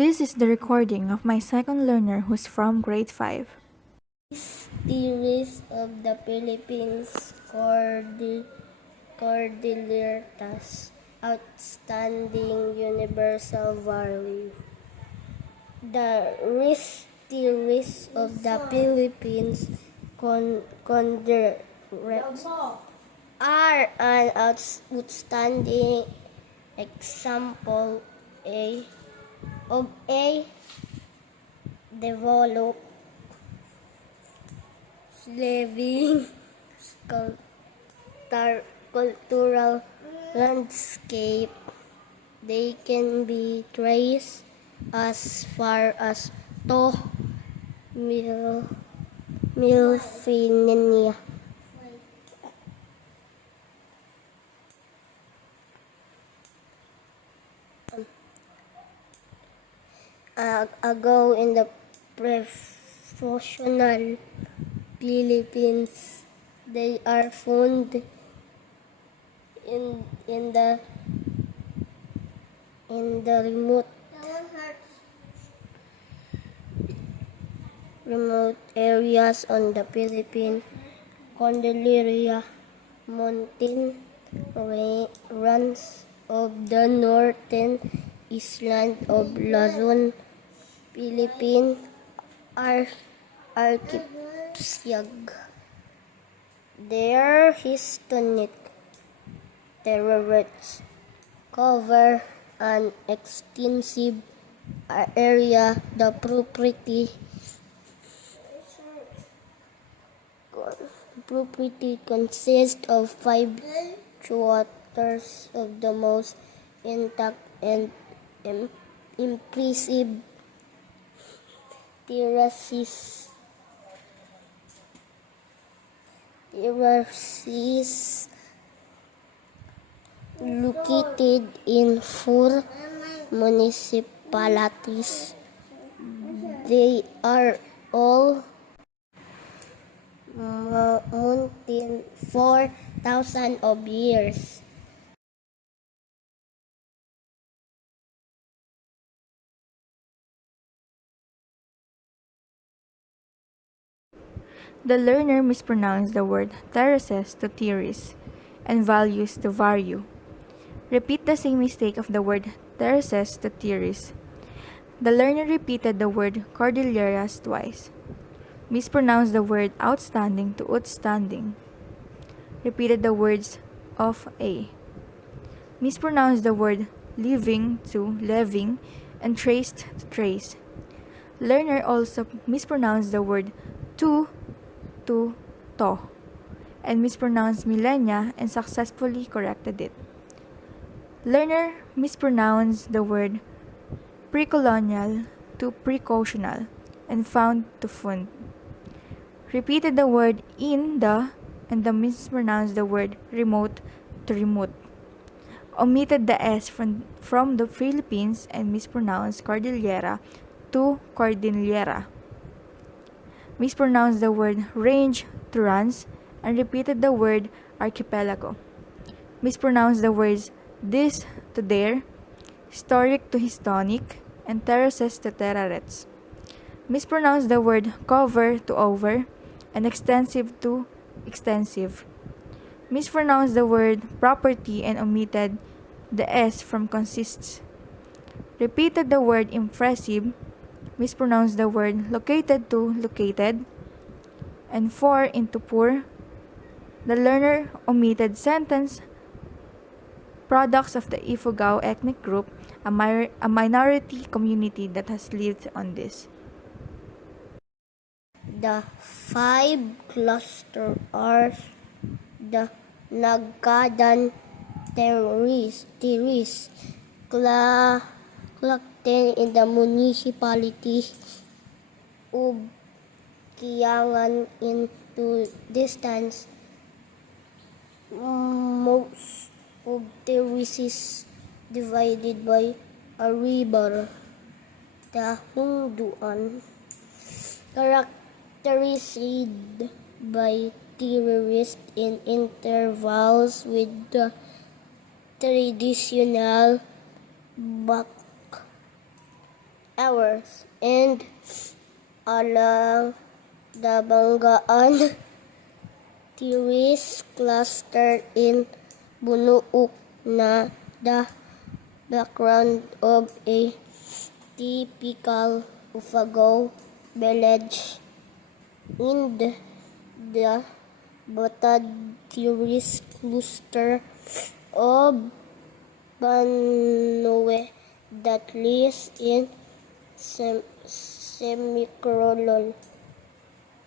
This is the recording of my second learner who's from grade 5. Series of the Philippines Cordilleras Outstanding Universal Value. The series of the Philippines Cordilleras are an outstanding example of a developed living cultural landscape. They can be traced as far as to millennia. Ago in the professional Philippines, they are found in the remote areas on the Philippine Cordillera mountain range of the northern island of Luzon, Philippine archipelago. Their historic terraces cover an extensive area. The property consists of 5 quarters of the most intact and impressive terraces located in 4 municipalities. They are all mountain for thousands of years. The learner mispronounced the word terraces to terrace and values to value. Repeat the same mistake of the word terraces to terrace. The learner repeated the word cordilleras twice. Mispronounced the word outstanding to outstanding. Repeated the words of a. Mispronounced the word living to living and traced to trace. Learner also mispronounced the word to and mispronounced millennia and successfully corrected it. Learner mispronounced the word pre-colonial to precautional and found to fund. Repeated the word in the and mispronounced the word remote to remote. Omitted the S from the Philippines and mispronounced Cordillera to Cordillera. Mispronounced the word range to runs and repeated the word archipelago. Mispronounced the words this to there, historic to historic, and terraces to terrarets. Mispronounced the word cover to over and extensive to extensive. Mispronounced the word property and omitted the S from consists. Repeated the word impressive, mispronounced the word located to located, and for into poor. The learner omitted sentence products of the Ifugao ethnic group, a minority community that has lived on this. The 5 clusters are the Nagadan terrace collected in the municipality of Kiangan into distance. Most of the terraces divided by a river, the Hunduan, characterized by terraces in intervals with the traditional back hours, and along the Banggaan terrace clustered in Bunuok na the background of a typical Ufagaw village. In the Batad terrace cluster of Banoe that lies in semicolon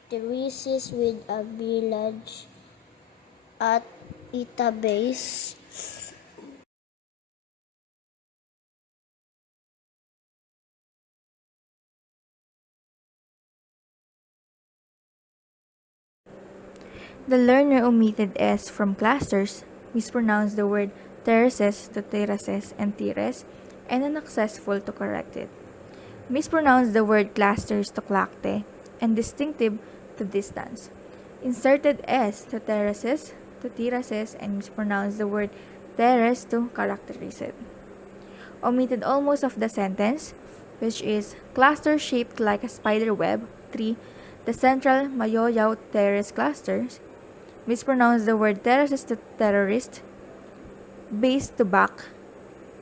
terraces with a village at ita base. The learner omitted S from clusters, mispronounced the word terraces to terraces and tires, and unsuccessful to correct it. Mispronounced the word clusters to clacte, and distinctive to distance. Inserted S to terraces, to terraces, and mispronounced the word terrace to characterize it. Omitted almost of the sentence, which is cluster shaped like a spider web. 3. The central Mayoyaw terrace clusters. Mispronounced the word terraces to terrorist, base to back,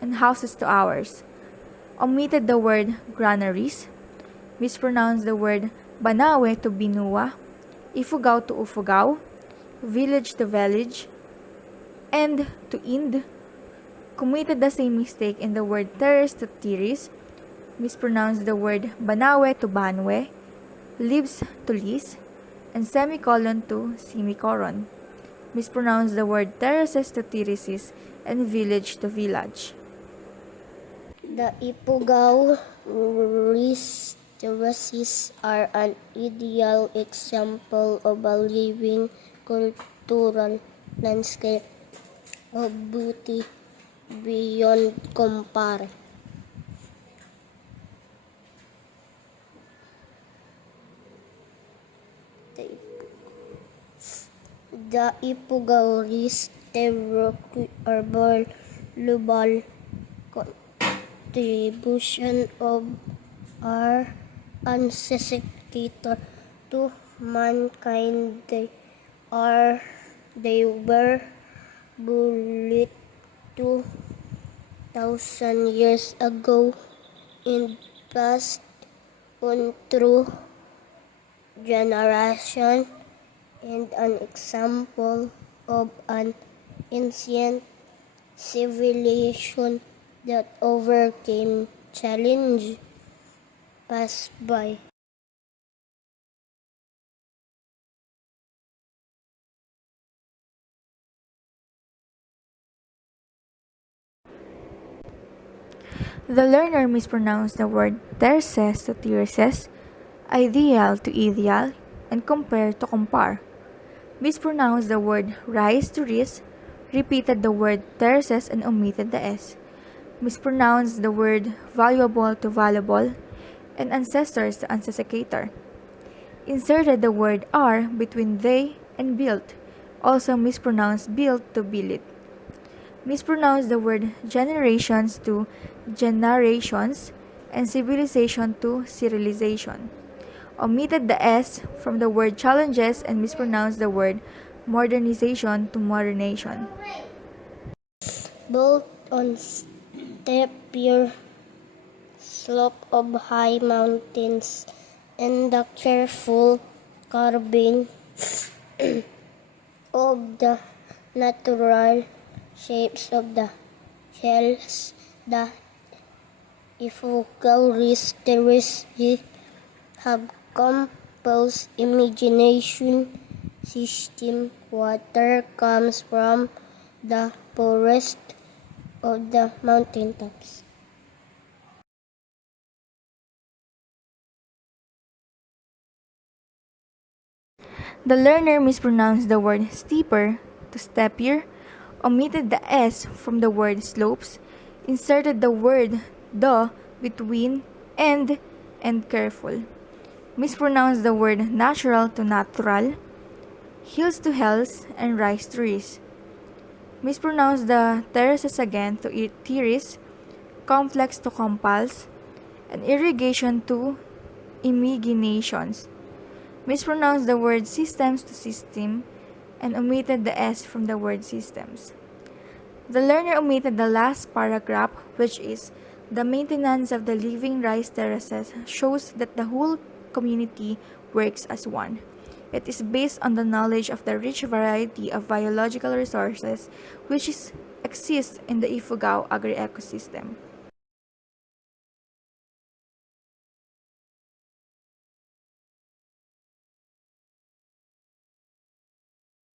and houses to ours. Omitted the word granaries. Mispronounced the word banawe to binua, ifugao to ufugao, village to village, end to ind. Committed the same mistake in the word terrace to tiris. Mispronounced the word banawe to banwe, lives to lis, and semicolon to semicolon. Mispronounced the word terraces to tirisis and village to village. The Ifugao terraces are an ideal example of a living cultural landscape of beauty beyond compare. The Ifugao terrace global contribution of our ancestors to mankind. They were built 2,000 years ago and passed on through generation, and an example of an ancient civilization that overcame challenge passed by. The learner mispronounced the word terces to tirises, ideal to ideal, and compare to compare. Mispronounced the word rise to ris, repeated the word terces and omitted the S. Mispronounced the word valuable to valuable, and ancestors to ancesticator. Inserted the word are between they and built, also mispronounced built to billet. Mispronounced the word generations to generations and civilization to civilization. Omitted the S from the word challenges and mispronounced the word modernization to modernation. Built on steeper slope of high mountains and the careful carving of the natural shapes of the shells, the Ifugao terraces have composed imagination system. Water comes from the forest of the mountaintops. The learner mispronounced the word steeper to steppier, omitted the S from the word slopes, inserted the word the between and careful. Mispronounced the word natural to natural, hills to hills, and rise to rise. Mispronounced the terraces again to terrace, complex to compulse, and irrigation to imaginations. Mispronounced the word systems to system and omitted the S from the word systems. The learner omitted the last paragraph, which is, the maintenance of the living rice terraces shows that the whole community works as one. It is based on the knowledge of the rich variety of biological resources which exists in the Ifugao agri-ecosystem.